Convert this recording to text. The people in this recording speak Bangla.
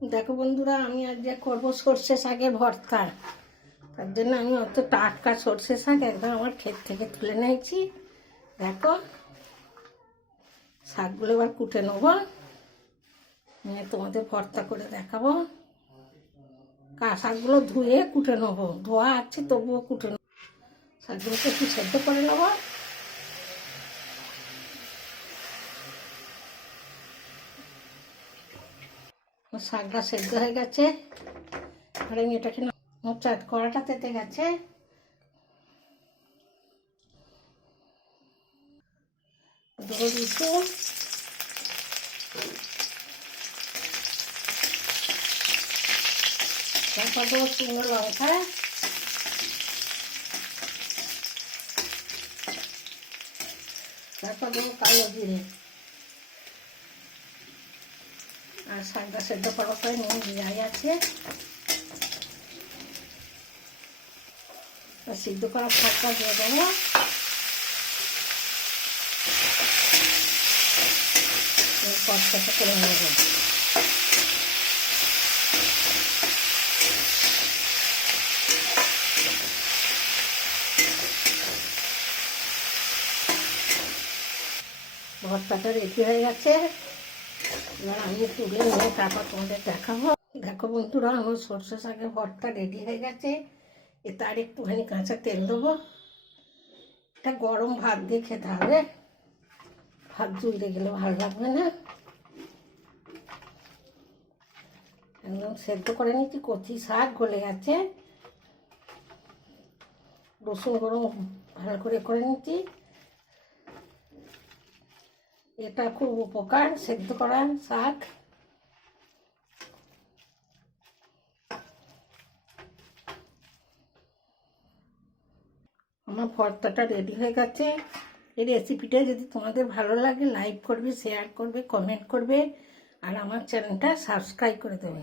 দেখো বন্ধুরা, আমি আজ যে করবো সর্ষে শাকের ভর্তা। তার জন্য আমি অত টাটকা সর্ষে শাক একদম আমার ক্ষেত থেকে তুলে নিয়েছি। দেখো, শাকগুলো এবার কুটে নেবো, নিয়ে তোমাদের ভর্তা করে দেখাবো। শাকগুলো ধুয়ে কুটে নেবো, ধোয়া আছে তবুও কুটে নেবো। শাকগুলোকে একটু সেদ্ধ করে নেবো। শাকটা সেদ্ধ হয়ে গেছে, আর আমি এটাকে কড়াটা তেতে গেছে। দুটো দিচ্ছি, তারপর দেবো শুকনো লঙ্কা, তারপর দেবো কালো জিরে, আর শাকটা সেদ্ধ করার পরে নুন দেওয়াই আছে। সিদ্ধ করা শাকটা দিয়ে দেবো, কষাটা করে নেব। ভর্তাটা রেডি হয়ে গেছে, এবার আমি তুলে নিয়ে তারপর তোমাদের দেখাবো। দেখো বন্ধুরা, আমার সর্ষে শাকের ভর্তা রেডি হয়ে গেছে। এতে আর একটুখানি কাঁচা তেল দেবো। এটা গরম ভাত দিয়ে খেতে হবে, ভাত জুড়ে গেলে ভালো লাগবে না। একদম সেদ্ধ করে নিচ্ছি, কচি শাক গলে গেছে। রসুন গরম ভালো করে নিচ্ছি। এটা খুব উপকার, সেদ্ধ করা শাক। আমার ভর্তাটা রেডি হয়ে গেছে। এই রেসিপিটা যদি তোমাদের ভালো লাগে, লাইক করবে, শেয়ার করবে, কমেন্ট করবে, আর আমার চ্যানেলটা সাবস্ক্রাইব করে দেবে।